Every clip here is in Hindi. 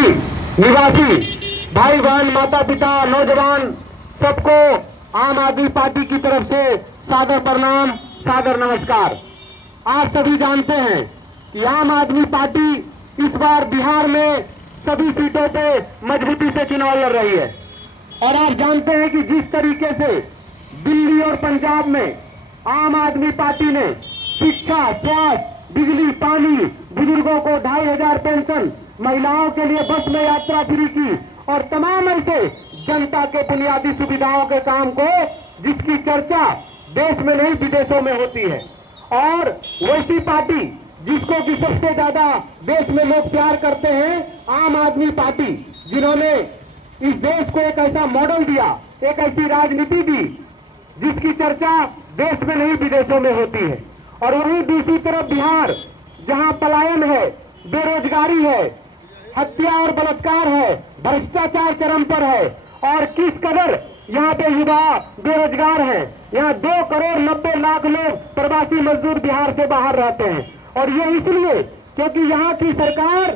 सभी निवासी भाई बहन माता पिता नौजवान सबको आम आदमी पार्टी की तरफ से सादर प्रणाम, सादर नमस्कार। आप सभी जानते हैं कि आम आदमी पार्टी इस बार बिहार में सभी सीटों पे मजबूती से चुनाव लड़ रही है और आप जानते हैं कि जिस तरीके से दिल्ली और पंजाब में आम आदमी पार्टी ने शिक्षा, स्वास्थ्य, बिजली, पानी, बुजुर्गों को 2500 पेंशन, महिलाओं के लिए बस में यात्रा फ्री की और तमाम ऐसे जनता के बुनियादी सुविधाओं के काम को जिसकी चर्चा देश में नहीं विदेशों में होती है। और वैसी पार्टी जिसको कि सबसे ज्यादा देश में लोग प्यार करते हैं, आम आदमी पार्टी, जिन्होंने इस देश को एक ऐसा मॉडल दिया, एक ऐसी राजनीति दी जिसकी चर्चा देश में नहीं विदेशों में होती है। और वहीं दूसरी तरफ बिहार, जहां पलायन है, बेरोजगारी है, हत्या और बलात्कार है, भ्रष्टाचार चरम पर है और किस कदर यहाँ पे युवा बेरोजगार हैं। यहाँ 2 करोड़ 90 लाख लोग प्रवासी मजदूर बिहार से बाहर रहते हैं और ये इसलिए क्योंकि यहाँ की सरकार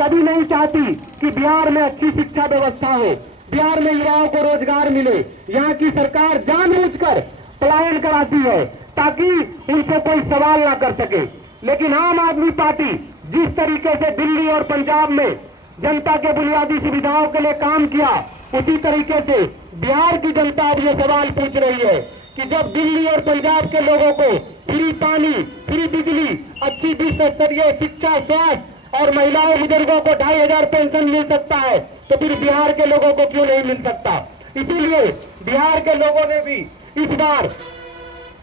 कभी नहीं चाहती कि बिहार में अच्छी शिक्षा व्यवस्था हो, बिहार में युवाओं को रोजगार मिले। यहाँ की सरकार जानबूझकर पलायन कराती है ताकि उनसे कोई सवाल ना कर सके। लेकिन आम आदमी पार्टी जिस तरीके से दिल्ली और पंजाब में जनता के बुनियादी सुविधाओं के लिए काम किया, उसी तरीके से बिहार की जनता अब ये सवाल पूछ रही है कि जब दिल्ली और पंजाब के लोगों को फ्री पानी, फ्री बिजली, अच्छी विश्व स्तरीय शिक्षा, स्वास्थ्य और महिलाओं बुजुर्गों को 2500 पेंशन मिल सकता है, तो फिर बिहार के लोगों को क्यों नहीं मिल सकता। इसीलिए बिहार के लोगों ने भी इस बार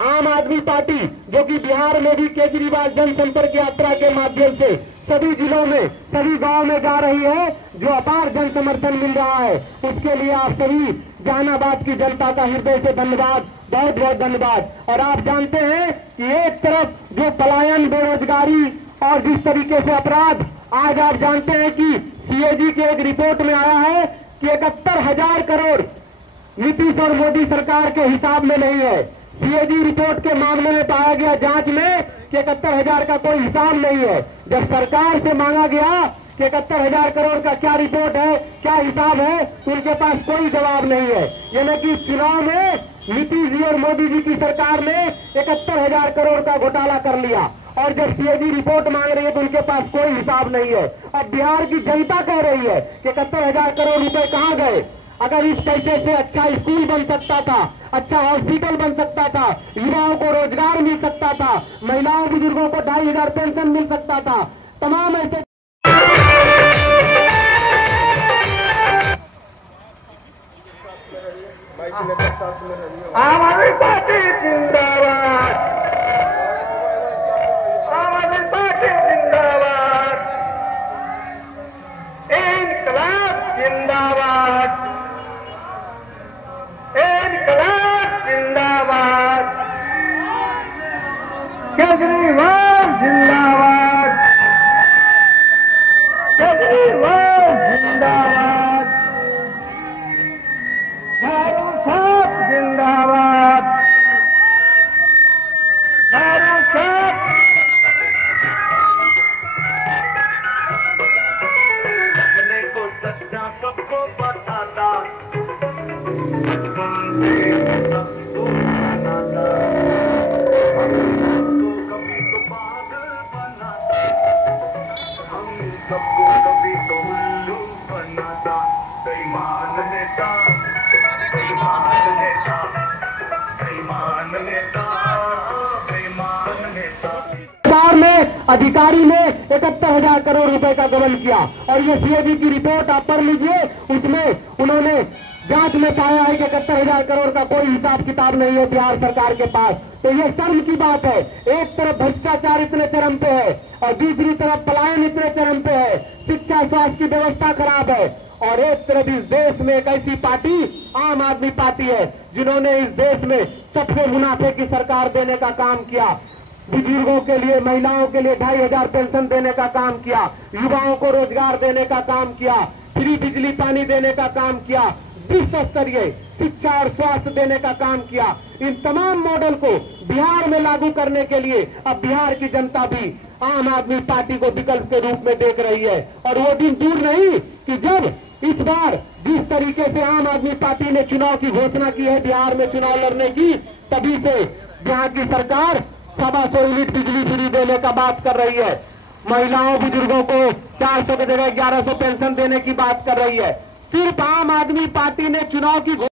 आम आदमी पार्टी, जो कि बिहार में भी केजरीवाल जनसंपर्क यात्रा के माध्यम से सभी जिलों में, सभी गांव में जा रही है, जो अपार जन समर्थन मिल रहा है, उसके लिए आप सभी जहानाबाद की जनता का हृदय से धन्यवाद, बहुत बहुत धन्यवाद। और आप जानते हैं कि एक तरफ जो पलायन, बेरोजगारी और जिस तरीके से अपराध, आज आप जानते हैं कि सीएजी के एक रिपोर्ट में आया है कि 71,000 करोड़ नीतीश और मोदी सरकार के हिसाब में नहीं है। सीएजी रिपोर्ट के मामले में पाया गया जांच में कि 71,000 का कोई हिसाब नहीं है। जब सरकार से मांगा गया कि 71,000 करोड़ का क्या रिपोर्ट है, क्या हिसाब है, तो उनके पास कोई जवाब नहीं है। यानी कि चुनाव में नीतीश जी और मोदी जी की सरकार ने 71,000 करोड़ का घोटाला कर लिया और जब सीएजी रिपोर्ट मांग रही है तो उनके पास कोई हिसाब नहीं है। अब बिहार की जनता कह रही है कि 71,000 करोड़ रुपए कहाँ गए। अगर इस पैसे से अच्छा स्कूल बन सकता था, अच्छा हॉस्पिटल बन सकता था, युवाओं को रोजगार मिल सकता था, महिलाओं बुजुर्गों को 2500 पेंशन मिल सकता था, तमाम ऐसे आम आदमी पार्टी जिंदाबाद, आम आदमी पार्टी जिंदाबाद, इनकलाब जिंदाबाद, इनकलाब जिंदाबाद, केजरीवाल जिंदाबाद, केजरीवाल जिंदाबाद, झाड़ू साहब जिंदाबाद, झाड़ू साहब अपने को सच्चा सबको बताता, बचपन से सबको बनाता, हमको कभी तो पागल बनाता, हम सबको कभी तो उल्लू बनाता। बेईमान नेता, बेईमान नेता, बेईमान नेता, बेईमान नेता। सरकार में अधिकारी ने 71,000 करोड़ रुपए का गबन किया और ये सीएजी की रिपोर्ट आप पढ़ लीजिए, उसमें उन्होंने जांच में पाया है कि 71,000 करोड़ का कोई हिसाब किताब नहीं है बिहार सरकार के पास। तो ये शर्म की बात है। एक तरफ भ्रष्टाचार इतने चरम पे है और दूसरी तरफ पलायन इतने चरम पे है, शिक्षा स्वास्थ्य की व्यवस्था खराब है और एक तरफ इस देश में एक ऐसी पार्टी आम आदमी पार्टी है जिन्होंने इस देश में सबसे मुनाफे की सरकार देने का काम किया, बुजुर्गों के लिए, महिलाओं के लिए 2500 पेंशन देने का काम किया, युवाओं को रोजगार देने का काम किया, फ्री बिजली पानी देने का काम किया, विश्व स्तरीय शिक्षा और स्वास्थ्य देने का काम किया। इन तमाम मॉडल को बिहार में लागू करने के लिए अब बिहार की जनता भी आम आदमी पार्टी को विकल्प के रूप में देख रही है और वो दिन दूर नहीं कि जब इस बार जिस तरीके से आम आदमी पार्टी ने चुनाव की घोषणा की है बिहार में चुनाव लड़ने की, तभी से यहाँ की सरकार 125 यूनिट बिजली फ्री देने का बात कर रही है। महिलाओं बुजुर्गों को 400 की जगह 1100 पेंशन देने की बात कर रही है। सिर्फ आम आदमी पार्टी ने चुनाव की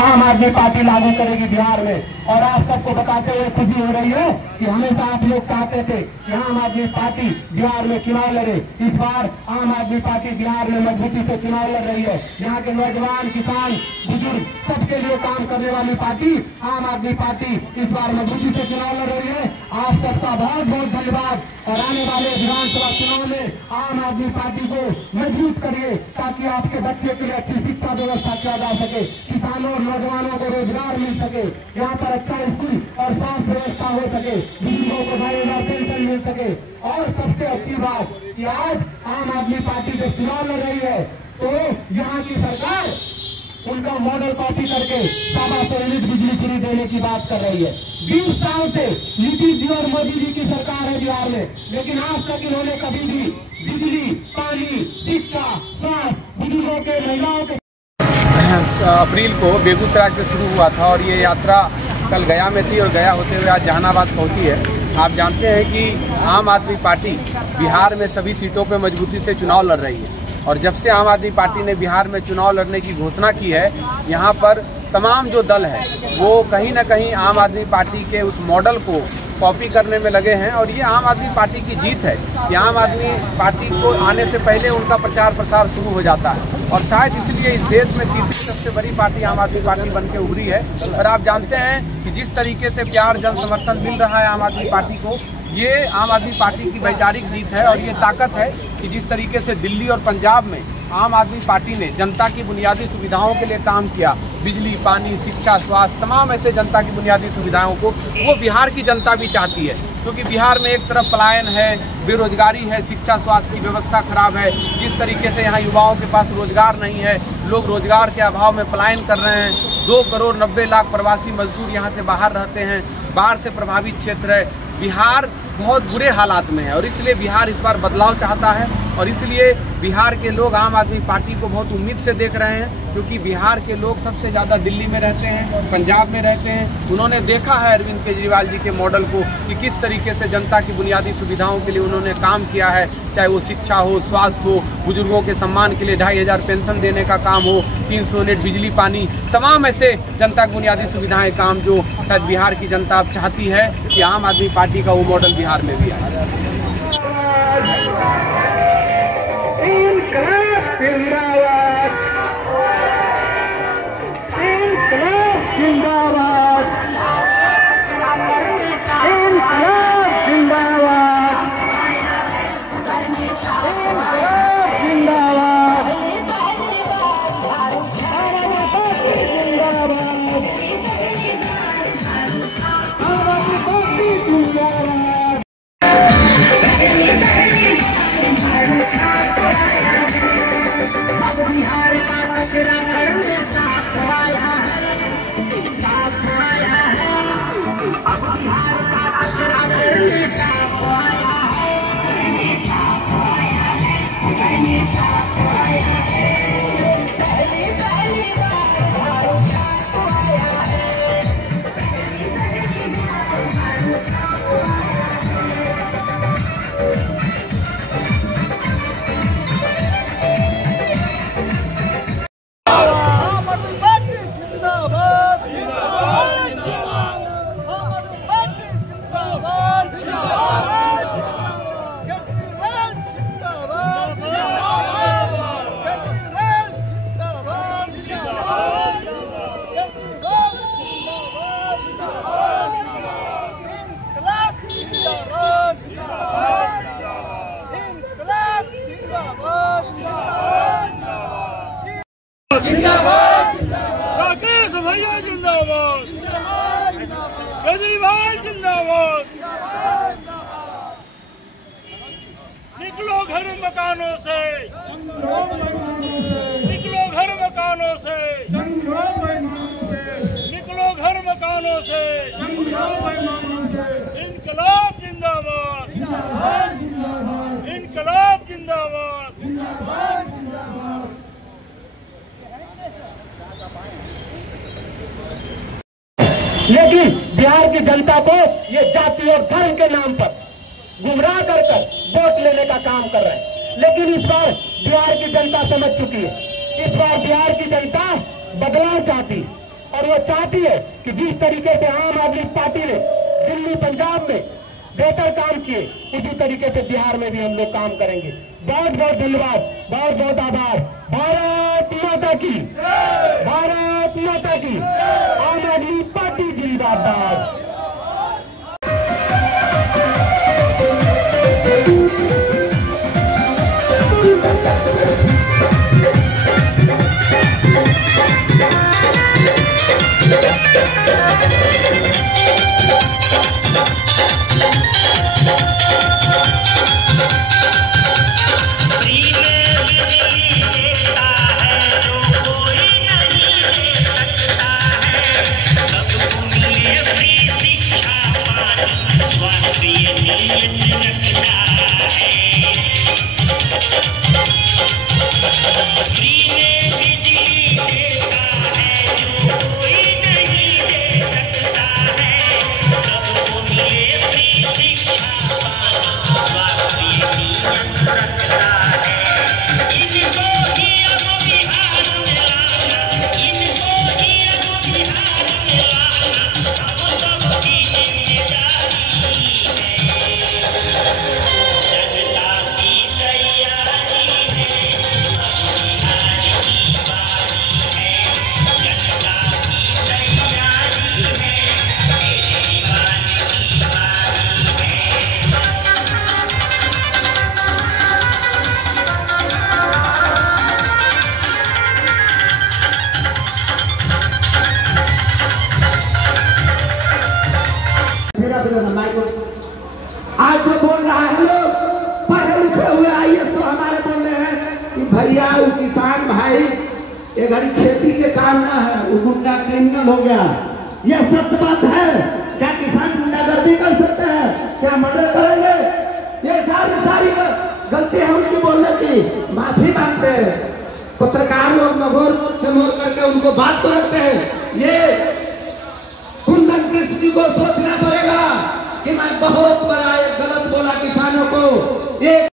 आम आदमी पार्टी लागू करेगी बिहार में। और आप सबको बताते हुए खुशी हो रही है कि हमेशा आप लोग चाहते थे कि आम आदमी पार्टी बिहार में चुनाव लड़े। इस बार आम आदमी पार्टी बिहार में मजबूती से चुनाव लड़ रही है। यहाँ के नौजवान, किसान, बुजुर्ग सबके लिए काम करने वाली पार्टी आम आदमी पार्टी इस बार मजबूती से चुनाव लड़ रही है। आप सबका बहुत बहुत धन्यवाद। और आने वाले विधानसभा चुनाव में आम आदमी पार्टी को मजबूत करिए ताकि आपके बच्चे के लिए अच्छी शिक्षा व्यवस्था किया जा सके, किसानों और नौजवानों को रोजगार मिल सके, यहाँ पर अच्छा स्कूल और स्वास्थ्य व्यवस्था हो सके, बुजुर्गों को 2000 पेंशन मिल सके। और सबसे अच्छी बात कि आज आम आदमी पार्टी जब चुनाव लड़ रही है तो यहाँ की सरकार उनका मॉडल कॉपी करके 125 यूनिट बिजली फ्री देने की बात कर रही है। 20 साल से नीतीश जी और मोदी जी की सरकार है बिहार में, लेकिन आज तक इन्होंने कभी भी बिजली, पानी, शिक्षा, स्वास्थ्य, बुजुर्गों के, महिलाओं के। अप्रैल को बेगूसराय से शुरू हुआ था और ये यात्रा कल गया में थी और गया होते हुए आज जहानाबाद पहुंची है। आप जानते हैं कि आम आदमी पार्टी बिहार में सभी सीटों पर मजबूती से चुनाव लड़ रही है और जब से आम आदमी पार्टी ने बिहार में चुनाव लड़ने की घोषणा की है, यहाँ पर तमाम जो दल है वो कहीं ना कहीं आम आदमी पार्टी के उस मॉडल को कॉपी करने में लगे हैं। और ये आम आदमी पार्टी की जीत है कि आम आदमी पार्टी को आने से पहले उनका प्रचार प्रसार शुरू हो जाता है और शायद इसलिए इस देश में तीसरी सबसे बड़ी पार्टी आम आदमी पार्टी बन के उभरी है। और आप जानते हैं कि जिस तरीके से बिहार जन समर्थन मिल रहा है आम आदमी पार्टी को, ये आम आदमी पार्टी की वैचारिक जीत है और ये ताकत है कि जिस तरीके से दिल्ली और पंजाब में आम आदमी पार्टी ने जनता की बुनियादी सुविधाओं के लिए काम किया, बिजली, पानी, शिक्षा, स्वास्थ्य, तमाम ऐसे जनता की बुनियादी सुविधाओं को वो बिहार की जनता भी चाहती है। क्योंकि बिहार में एक तरफ पलायन है, बेरोजगारी है, शिक्षा स्वास्थ्य की व्यवस्था खराब है, जिस तरीके से यहाँ युवाओं के पास रोजगार नहीं है, लोग रोजगार के अभाव में पलायन कर रहे हैं। 2 करोड़ 90 लाख प्रवासी मजदूर यहाँ से बाहर रहते हैं, बाढ़ से प्रभावित क्षेत्र है। बिहार बहुत बुरे हालात में है और इसलिए बिहार इस बार बदलाव चाहता है और इसलिए बिहार के लोग आम आदमी पार्टी को बहुत उम्मीद से देख रहे हैं। क्योंकि बिहार के लोग सबसे ज़्यादा दिल्ली में रहते हैं, पंजाब में रहते हैं। उन्होंने देखा है अरविंद केजरीवाल जी के मॉडल को कि किस तरीके से जनता की बुनियादी सुविधाओं के लिए उन्होंने काम किया है, चाहे वो शिक्षा हो, स्वास्थ्य हो, बुजुर्गों के सम्मान के लिए 2500 पेंशन देने का काम हो, 300 यूनिट बिजली, पानी, तमाम ऐसे जनता की बुनियादी सुविधाएं काम जो शायद बिहार की जनता अब चाहती है कि आम आदमी पार्टी का वो मॉडल बिहार में भी आए। राकेश भैया जिंदाबाद, केजरीवाल जिंदाबाद। निकलो घर मकानों से, निकलो घर मकानों से, निकलो घर मकानों से। इनकलाब जिंदाबाद, इनकलाब जिंदाबाद। लेकिन बिहार की जनता को ये जाति और धर्म के नाम पर गुमराह कर वोट लेने का काम कर रहे हैं। लेकिन इस बार बिहार की जनता समझ चुकी है। इस बार बिहार की जनता बदलाव चाहती है और वो चाहती है कि जिस तरीके से आम आदमी पार्टी ने दिल्ली पंजाब में बेहतर काम किए, उसी तरीके से बिहार में भी हम लोग काम करेंगे। बहुत बहुत धन्यवाद, बहुत बहुत आभार। भारत माता की, भारत माता की। आम आदमी पार्टी जिंदाबाद। आज जो बोल रहा है लोग पढ़े लिखे हुए आईएएस तो हमारे बोल रहे हैं कि भैया वो किसान भाई ये घड़ी खेती के काम ना है, वो गुंडा क्रिमिनल हो गया। यह सत्य बात है। क्या किसान गुंडागर्दी कर सकते हैं? क्या मर्डर करेंगे? ये सारी गलती है उनकी बोलने की, माफी मांगते हैं। पत्रकार लोग मगोर से मोर करके उनको बात तो रखते हैं। ये कुंदन कृष्ण जी को सोचना पड़ेगा कि मैं बहुत बड़ा एक गलत बोला किसानों को। एक